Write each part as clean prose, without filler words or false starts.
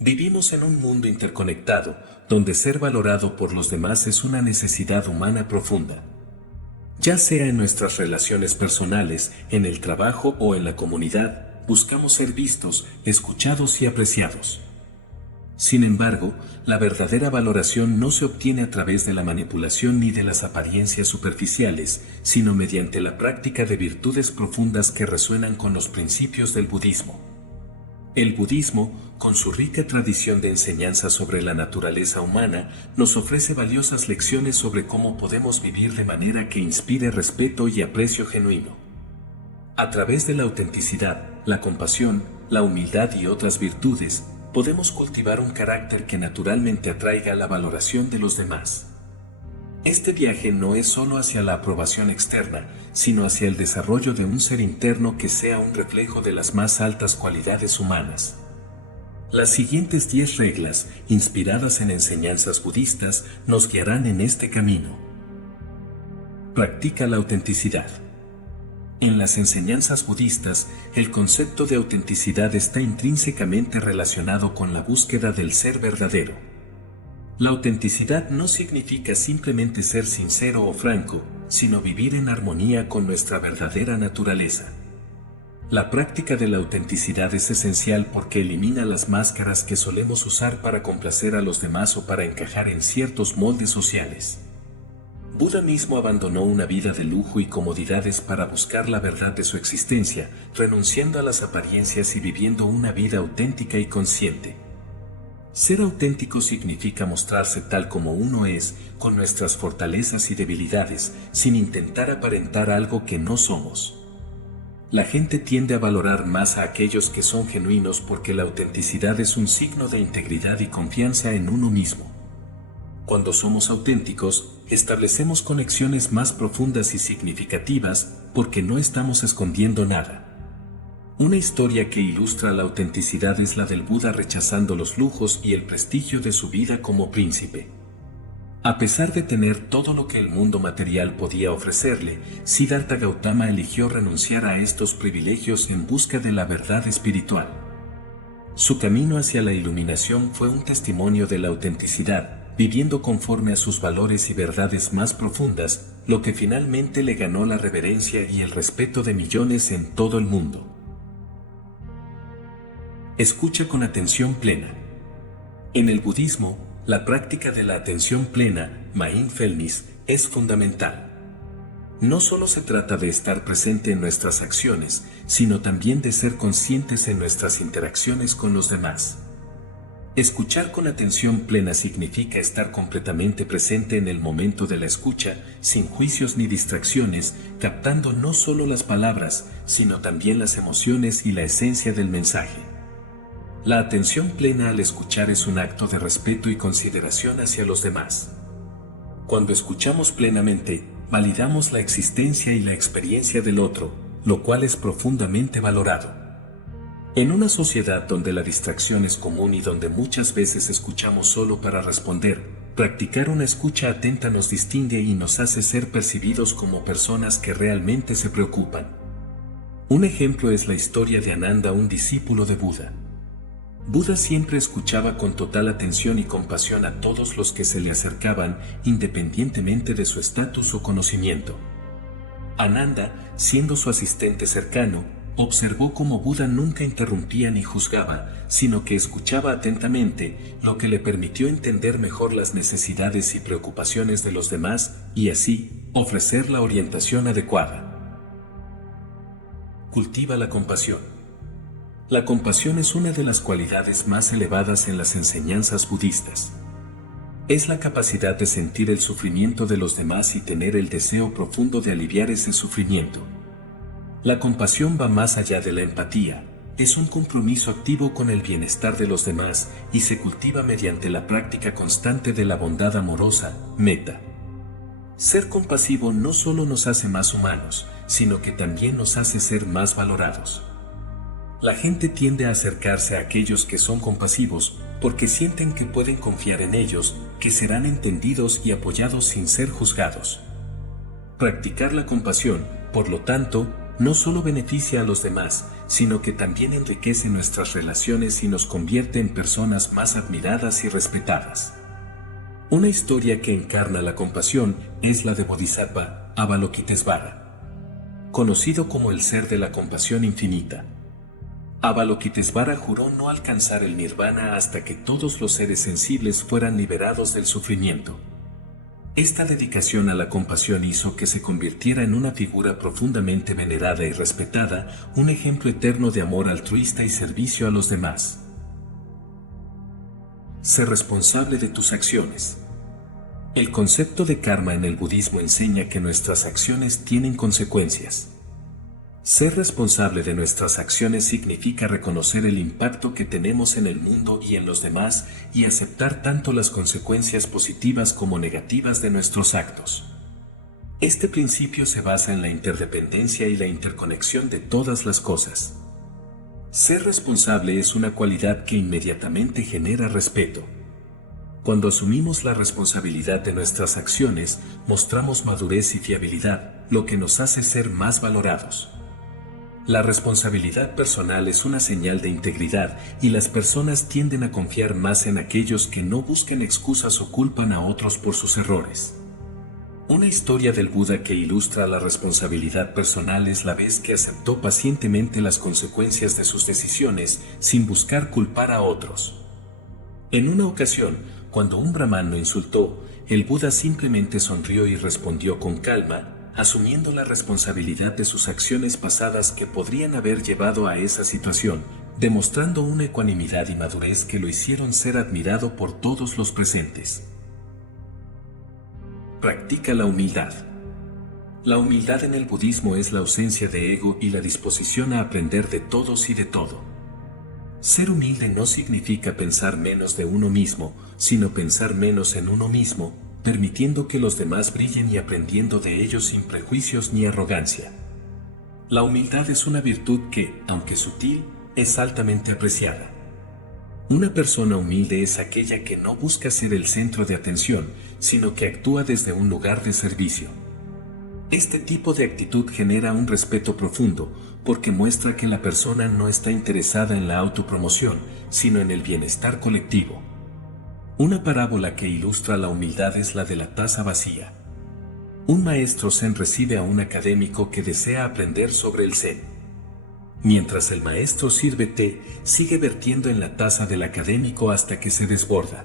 Vivimos en un mundo interconectado, donde ser valorado por los demás es una necesidad humana profunda. Ya sea en nuestras relaciones personales, en el trabajo o en la comunidad, buscamos ser vistos, escuchados y apreciados. Sin embargo, la verdadera valoración no se obtiene a través de la manipulación ni de las apariencias superficiales, sino mediante la práctica de virtudes profundas que resuenan con los principios del budismo. El budismo, con su rica tradición de enseñanza sobre la naturaleza humana, nos ofrece valiosas lecciones sobre cómo podemos vivir de manera que inspire respeto y aprecio genuino. A través de la autenticidad, la compasión, la humildad y otras virtudes, podemos cultivar un carácter que naturalmente atraiga la valoración de los demás. Este viaje no es solo hacia la aprobación externa, sino hacia el desarrollo de un ser interno que sea un reflejo de las más altas cualidades humanas. Las siguientes 10 reglas, inspiradas en enseñanzas budistas, nos guiarán en este camino. Practica la autenticidad. En las enseñanzas budistas, el concepto de autenticidad está intrínsecamente relacionado con la búsqueda del ser verdadero. La autenticidad no significa simplemente ser sincero o franco, sino vivir en armonía con nuestra verdadera naturaleza. La práctica de la autenticidad es esencial porque elimina las máscaras que solemos usar para complacer a los demás o para encajar en ciertos moldes sociales. Buda mismo abandonó una vida de lujo y comodidades para buscar la verdad de su existencia, renunciando a las apariencias y viviendo una vida auténtica y consciente. Ser auténtico significa mostrarse tal como uno es, con nuestras fortalezas y debilidades, sin intentar aparentar algo que no somos. La gente tiende a valorar más a aquellos que son genuinos porque la autenticidad es un signo de integridad y confianza en uno mismo. Cuando somos auténticos, establecemos conexiones más profundas y significativas porque no estamos escondiendo nada. Una historia que ilustra la autenticidad es la del Buda rechazando los lujos y el prestigio de su vida como príncipe. A pesar de tener todo lo que el mundo material podía ofrecerle, Siddhartha Gautama eligió renunciar a estos privilegios en busca de la verdad espiritual. Su camino hacia la iluminación fue un testimonio de la autenticidad, viviendo conforme a sus valores y verdades más profundas, lo que finalmente le ganó la reverencia y el respeto de millones en todo el mundo. Escucha con atención plena. En el budismo, la práctica de la atención plena, mindfulness, es fundamental. No solo se trata de estar presente en nuestras acciones, sino también de ser conscientes en nuestras interacciones con los demás. Escuchar con atención plena significa estar completamente presente en el momento de la escucha, sin juicios ni distracciones, captando no solo las palabras, sino también las emociones y la esencia del mensaje. La atención plena al escuchar es un acto de respeto y consideración hacia los demás. Cuando escuchamos plenamente, validamos la existencia y la experiencia del otro, lo cual es profundamente valorado. En una sociedad donde la distracción es común y donde muchas veces escuchamos solo para responder, practicar una escucha atenta nos distingue y nos hace ser percibidos como personas que realmente se preocupan. Un ejemplo es la historia de Ananda, un discípulo de Buda. Buda siempre escuchaba con total atención y compasión a todos los que se le acercaban, independientemente de su estatus o conocimiento. Ananda, siendo su asistente cercano, observó cómo Buda nunca interrumpía ni juzgaba, sino que escuchaba atentamente, lo que le permitió entender mejor las necesidades y preocupaciones de los demás y así, ofrecer la orientación adecuada. Cultiva la compasión. La compasión es una de las cualidades más elevadas en las enseñanzas budistas. Es la capacidad de sentir el sufrimiento de los demás y tener el deseo profundo de aliviar ese sufrimiento. La compasión va más allá de la empatía, es un compromiso activo con el bienestar de los demás y se cultiva mediante la práctica constante de la bondad amorosa, metta. Ser compasivo no solo nos hace más humanos, sino que también nos hace ser más valorados. La gente tiende a acercarse a aquellos que son compasivos porque sienten que pueden confiar en ellos, que serán entendidos y apoyados sin ser juzgados. Practicar la compasión, por lo tanto, no solo beneficia a los demás, sino que también enriquece nuestras relaciones y nos convierte en personas más admiradas y respetadas. Una historia que encarna la compasión es la de Bodhisattva Avalokitesvara, conocido como el ser de la compasión infinita. Avalokitesvara juró no alcanzar el nirvana hasta que todos los seres sensibles fueran liberados del sufrimiento. Esta dedicación a la compasión hizo que se convirtiera en una figura profundamente venerada y respetada, un ejemplo eterno de amor altruista y servicio a los demás. Sé responsable de tus acciones. El concepto de karma en el budismo enseña que nuestras acciones tienen consecuencias. Ser responsable de nuestras acciones significa reconocer el impacto que tenemos en el mundo y en los demás y aceptar tanto las consecuencias positivas como negativas de nuestros actos. Este principio se basa en la interdependencia y la interconexión de todas las cosas. Ser responsable es una cualidad que inmediatamente genera respeto. Cuando asumimos la responsabilidad de nuestras acciones, mostramos madurez y fiabilidad, lo que nos hace ser más valorados. La responsabilidad personal es una señal de integridad y las personas tienden a confiar más en aquellos que no buscan excusas o culpan a otros por sus errores. Una historia del Buda que ilustra la responsabilidad personal es la vez que aceptó pacientemente las consecuencias de sus decisiones sin buscar culpar a otros. En una ocasión, cuando un brahman lo insultó, el Buda simplemente sonrió y respondió con calma, asumiendo la responsabilidad de sus acciones pasadas que podrían haber llevado a esa situación, demostrando una ecuanimidad y madurez que lo hicieron ser admirado por todos los presentes. Practica la humildad. La humildad en el budismo es la ausencia de ego y la disposición a aprender de todos y de todo. Ser humilde no significa pensar menos de uno mismo, sino pensar menos en uno mismo, permitiendo que los demás brillen y aprendiendo de ellos sin prejuicios ni arrogancia. La humildad es una virtud que, aunque sutil, es altamente apreciada. Una persona humilde es aquella que no busca ser el centro de atención, sino que actúa desde un lugar de servicio. Este tipo de actitud genera un respeto profundo, porque muestra que la persona no está interesada en la autopromoción, sino en el bienestar colectivo. Una parábola que ilustra la humildad es la de la taza vacía. Un maestro zen recibe a un académico que desea aprender sobre el zen. Mientras el maestro sirve té, sigue vertiendo en la taza del académico hasta que se desborda.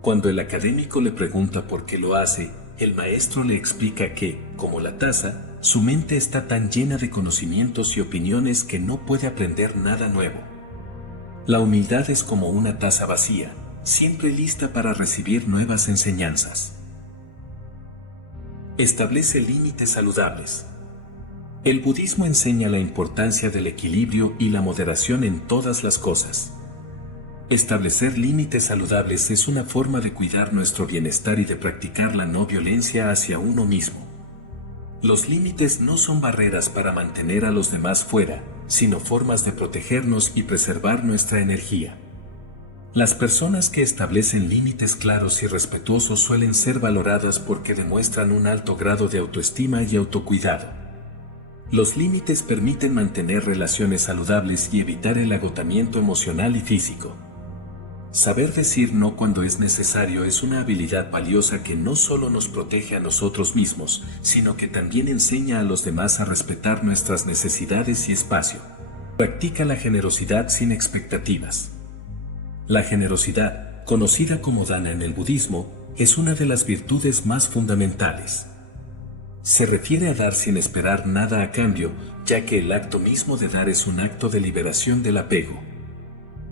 Cuando el académico le pregunta por qué lo hace, el maestro le explica que, como la taza, su mente está tan llena de conocimientos y opiniones que no puede aprender nada nuevo. La humildad es como una taza vacía, siempre lista para recibir nuevas enseñanzas. Establece límites saludables. El budismo enseña la importancia del equilibrio y la moderación en todas las cosas. Establecer límites saludables es una forma de cuidar nuestro bienestar y de practicar la no violencia hacia uno mismo. Los límites no son barreras para mantener a los demás fuera, sino formas de protegernos y preservar nuestra energía. Las personas que establecen límites claros y respetuosos suelen ser valoradas porque demuestran un alto grado de autoestima y autocuidado. Los límites permiten mantener relaciones saludables y evitar el agotamiento emocional y físico. Saber decir no cuando es necesario es una habilidad valiosa que no solo nos protege a nosotros mismos, sino que también enseña a los demás a respetar nuestras necesidades y espacio. Practica la generosidad sin expectativas. La generosidad, conocida como dana en el budismo, es una de las virtudes más fundamentales. Se refiere a dar sin esperar nada a cambio, ya que el acto mismo de dar es un acto de liberación del apego.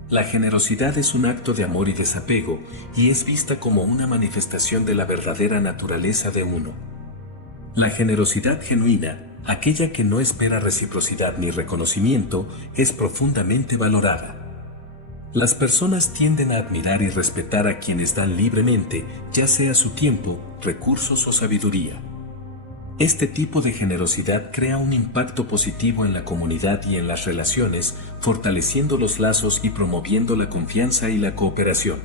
La generosidad es un acto de amor y desapego, y es vista como una manifestación de la verdadera naturaleza de uno. La generosidad genuina, aquella que no espera reciprocidad ni reconocimiento, es profundamente valorada. Las personas tienden a admirar y respetar a quienes dan libremente, ya sea su tiempo, recursos o sabiduría. Este tipo de generosidad crea un impacto positivo en la comunidad y en las relaciones, fortaleciendo los lazos y promoviendo la confianza y la cooperación.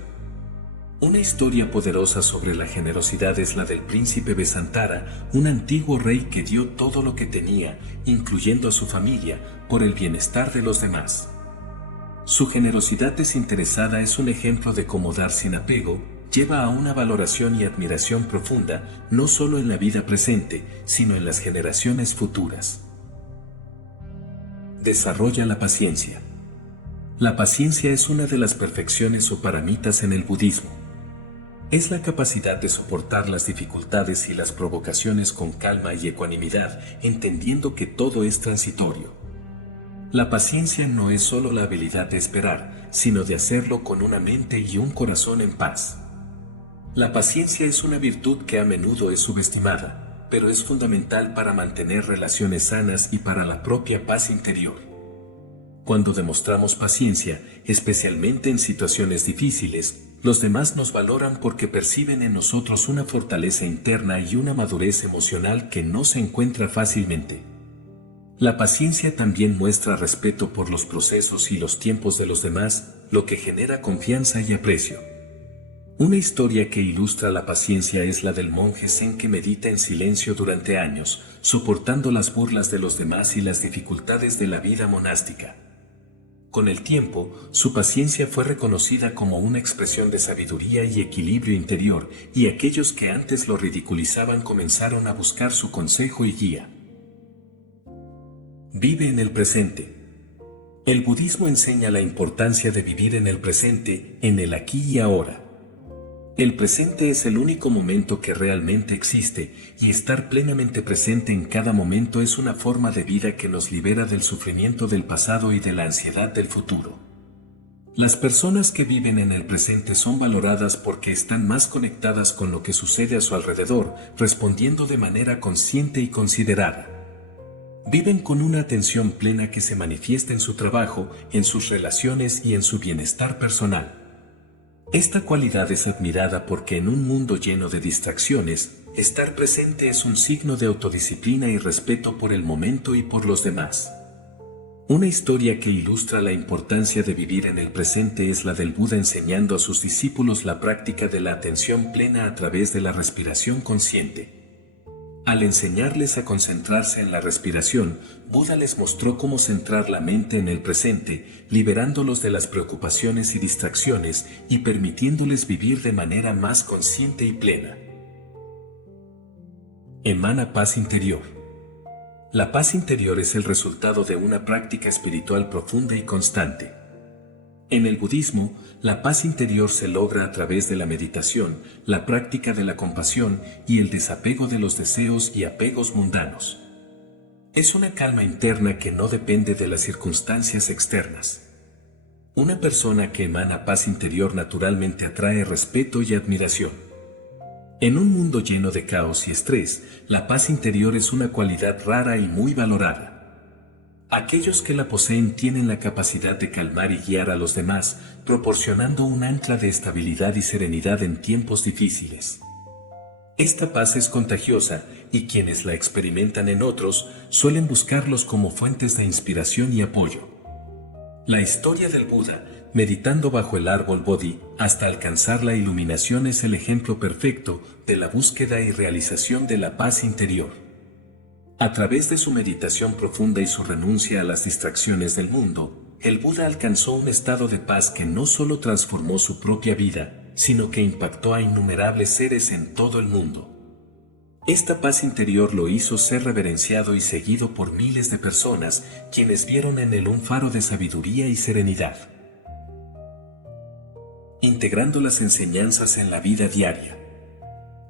Una historia poderosa sobre la generosidad es la del príncipe Vesantara, un antiguo rey que dio todo lo que tenía, incluyendo a su familia, por el bienestar de los demás. Su generosidad desinteresada es un ejemplo de cómo dar sin apego lleva a una valoración y admiración profunda, no solo en la vida presente, sino en las generaciones futuras. Desarrolla la paciencia. La paciencia es una de las perfecciones o paramitas en el budismo. Es la capacidad de soportar las dificultades y las provocaciones con calma y ecuanimidad, entendiendo que todo es transitorio. La paciencia no es solo la habilidad de esperar, sino de hacerlo con una mente y un corazón en paz. La paciencia es una virtud que a menudo es subestimada, pero es fundamental para mantener relaciones sanas y para la propia paz interior. Cuando demostramos paciencia, especialmente en situaciones difíciles, los demás nos valoran porque perciben en nosotros una fortaleza interna y una madurez emocional que no se encuentra fácilmente. La paciencia también muestra respeto por los procesos y los tiempos de los demás, lo que genera confianza y aprecio. Una historia que ilustra la paciencia es la del monje zen que medita en silencio durante años, soportando las burlas de los demás y las dificultades de la vida monástica. Con el tiempo, su paciencia fue reconocida como una expresión de sabiduría y equilibrio interior, y aquellos que antes lo ridiculizaban comenzaron a buscar su consejo y guía. Vive en el presente. El budismo enseña la importancia de vivir en el presente, en el aquí y ahora. El presente es el único momento que realmente existe, y estar plenamente presente en cada momento es una forma de vida que nos libera del sufrimiento del pasado y de la ansiedad del futuro. Las personas que viven en el presente son valoradas porque están más conectadas con lo que sucede a su alrededor, respondiendo de manera consciente y considerada. Viven con una atención plena que se manifiesta en su trabajo, en sus relaciones y en su bienestar personal. Esta cualidad es admirada porque en un mundo lleno de distracciones, estar presente es un signo de autodisciplina y respeto por el momento y por los demás. Una historia que ilustra la importancia de vivir en el presente es la del Buda enseñando a sus discípulos la práctica de la atención plena a través de la respiración consciente. Al enseñarles a concentrarse en la respiración, Buda les mostró cómo centrar la mente en el presente, liberándolos de las preocupaciones y distracciones y permitiéndoles vivir de manera más consciente y plena. Emana paz interior. La paz interior es el resultado de una práctica espiritual profunda y constante. En el budismo, la paz interior se logra a través de la meditación, la práctica de la compasión y el desapego de los deseos y apegos mundanos. Es una calma interna que no depende de las circunstancias externas. Una persona que emana paz interior naturalmente atrae respeto y admiración. En un mundo lleno de caos y estrés, la paz interior es una cualidad rara y muy valorada. Aquellos que la poseen tienen la capacidad de calmar y guiar a los demás, proporcionando un ancla de estabilidad y serenidad en tiempos difíciles. Esta paz es contagiosa y quienes la experimentan en otros suelen buscarlos como fuentes de inspiración y apoyo. La historia del Buda, meditando bajo el árbol Bodhi hasta alcanzar la iluminación, es el ejemplo perfecto de la búsqueda y realización de la paz interior. A través de su meditación profunda y su renuncia a las distracciones del mundo, el Buda alcanzó un estado de paz que no solo transformó su propia vida, sino que impactó a innumerables seres en todo el mundo. Esta paz interior lo hizo ser reverenciado y seguido por miles de personas, quienes vieron en él un faro de sabiduría y serenidad. Integrando las enseñanzas en la vida diaria.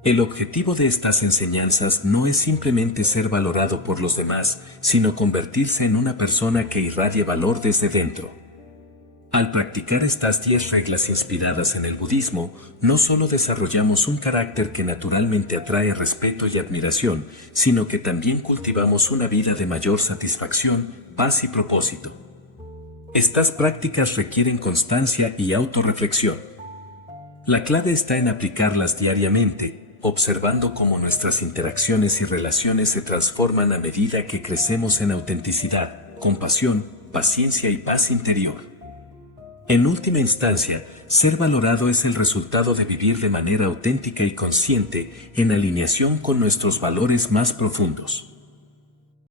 El objetivo de estas enseñanzas no es simplemente ser valorado por los demás, sino convertirse en una persona que irradie valor desde dentro. Al practicar estas 10 reglas inspiradas en el budismo, no solo desarrollamos un carácter que naturalmente atrae respeto y admiración, sino que también cultivamos una vida de mayor satisfacción, paz y propósito. Estas prácticas requieren constancia y autorreflexión. La clave está en aplicarlas diariamente, observando cómo nuestras interacciones y relaciones se transforman a medida que crecemos en autenticidad, compasión, paciencia y paz interior. En última instancia, ser valorado es el resultado de vivir de manera auténtica y consciente, en alineación con nuestros valores más profundos.